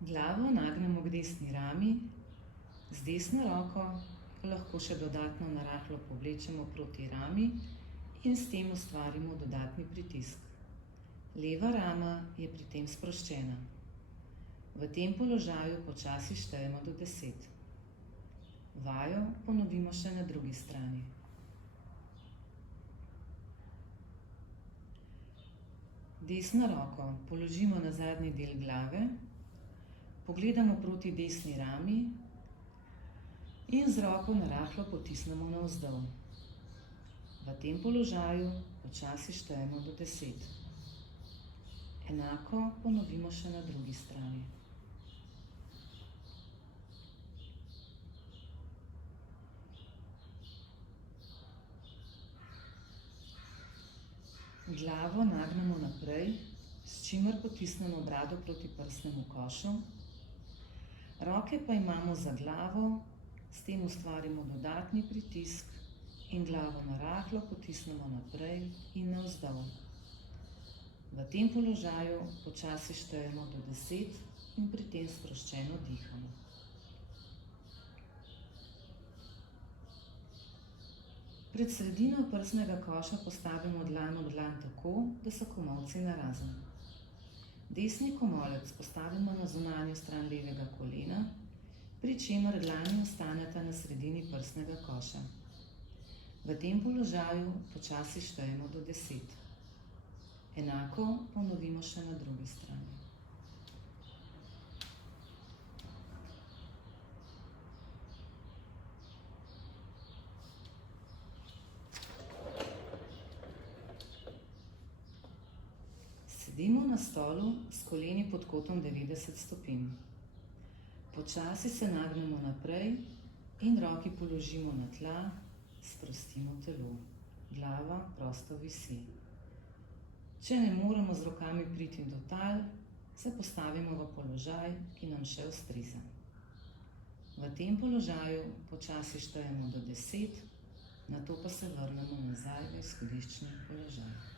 Glavo nagnemo k desni rami, z desno roko lahko še dodatno narahlo povlečemo proti rami in s tem ustvarimo dodatni pritisk. Leva rama je pri tem sproščena. V tem položaju počasi štejemo do 10. Vajo ponovimo še na drugi strani. Desno roko položimo na zadnji del glave, pogledamo proti desni rami in z roko narahlo potisnemo navzdol. V tem položaju počasi štejemo do 10. Enako ponovimo še na drugi strani. Glavo nagnemo naprej, s čimer potisnemo brado proti prsnemu košu. Roke pa imamo za glavo, s tem ustvarimo dodatni pritisk in glavo narahlo potisnemo naprej in navzdol. V tem položaju počasi štejemo do 10 in pri tem sproščeno dihamo. Pred sredino prsnega koša postavimo dlan ob dlan tako, da so komolci narazen. Desni komolec postavimo na zunanjo stran levega kolena, pri čemer dlani ostaneta na sredini prsnega koša. V tem položaju počasi štejemo do 10. Enako ponovimo še na drugi strani. Sedimo na stolu s koleni pod kotom 90 stopinj. Počasi se nagnemo naprej in roki položimo na tla, sprostimo telo. Glava prosto visi. Če ne moremo z rokami priti do tal, se postavimo v položaj, ki nam še ustreza. V tem položaju počasi štejemo do 10, nato pa se vrnemo nazaj v izhodiščni položaj.